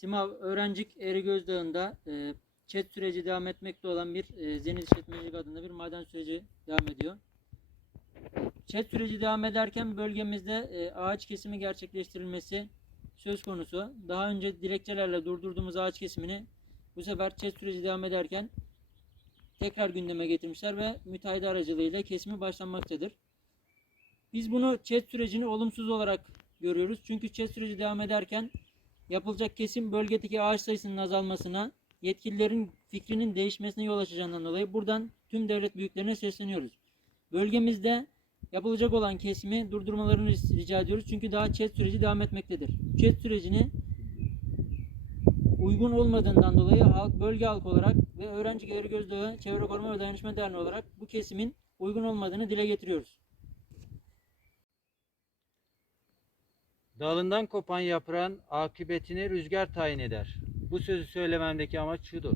Simav Öğrencik Erigöz Dağı'nda e, çet süreci devam etmekte olan bir e, Zenit İşletmecilik adında bir maden süreci devam ediyor. Çet süreci devam ederken bölgemizde e, ağaç kesimi gerçekleştirilmesi söz konusu. Daha önce dilekçelerle durdurduğumuz ağaç kesimini bu sefer çet süreci devam ederken tekrar gündeme getirmişler ve müteahhit aracılığıyla kesimi başlanmaktadır. Biz bunu çet sürecini olumsuz olarak görüyoruz. Çünkü çet süreci devam ederken yapılacak kesim bölgedeki ağaç sayısının azalmasına, yetkililerin fikrinin değişmesine yol açacağından dolayı buradan tüm devlet büyüklerine sesleniyoruz. Bölgemizde yapılacak olan kesimi durdurmalarını rica ediyoruz. Çünkü daha çet süreci devam etmektedir. Çet sürecini uygun olmadığından dolayı halk, bölge halkı olarak ve Öğrenci Gelir Gözdağı Çevre Koruma ve Dayanışma Derneği olarak bu kesimin uygun olmadığını dile getiriyoruz. Dalından kopan yaprağın akıbetini rüzgar tayin eder. Bu sözü söylememdeki amaç şudur.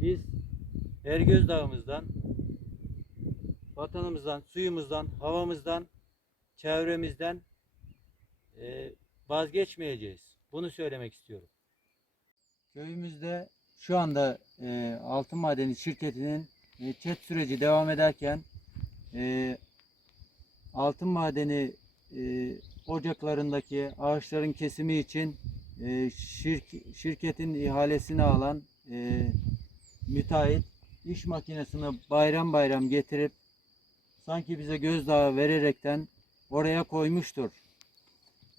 Biz Ergöz Dağımızdan, vatanımızdan, suyumuzdan, havamızdan, çevremizden e, vazgeçmeyeceğiz. Bunu söylemek istiyorum. Köyümüzde şu anda e, altın madeni şirketinin e, çet süreci devam ederken e, altın madeni e, ocaklarındaki ağaçların kesimi için e, şirk- şirketin ihalesini alan e, müteahhit iş makinesini bayram bayram getirip sanki bize gözdağı vererekten oraya koymuştur.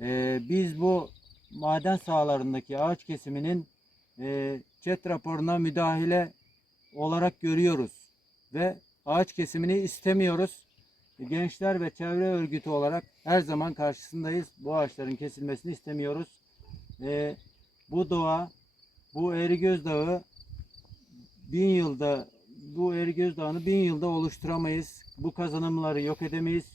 E, biz bu maden sahalarındaki ağaç kesiminin e, çet raporuna müdahale olarak görüyoruz ve ağaç kesimini istemiyoruz. Gençler ve çevre örgütü olarak her zaman karşısındayız. Bu ağaçların kesilmesini istemiyoruz. Ee, bu doğa, bu Erigöz Dağı bin yılda bu Erigöz Dağı'nı bin yılda oluşturamayız. Bu kazanımları yok edemeyiz.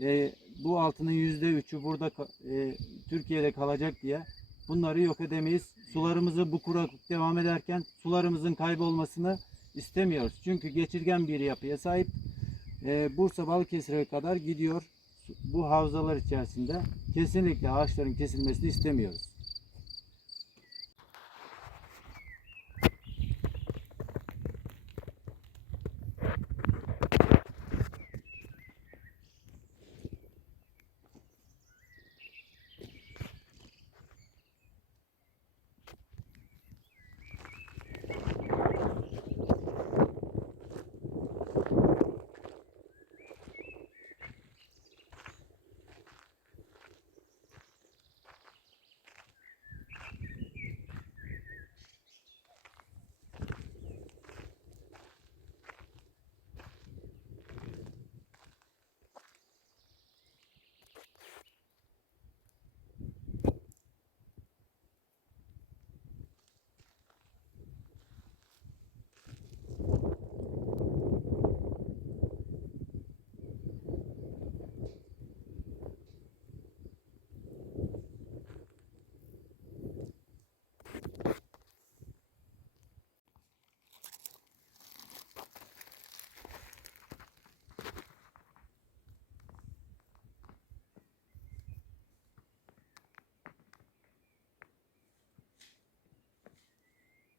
Ee, bu altının yüzde üçü burada e, Türkiye'de kalacak diye bunları yok edemeyiz. Sularımızı bu kuraklık devam ederken sularımızın kaybolmasını istemiyoruz. Çünkü geçirgen bir yapıya sahip e, Bursa Balıkesir'e kadar gidiyor. Bu havzalar içerisinde kesinlikle ağaçların kesilmesini istemiyoruz.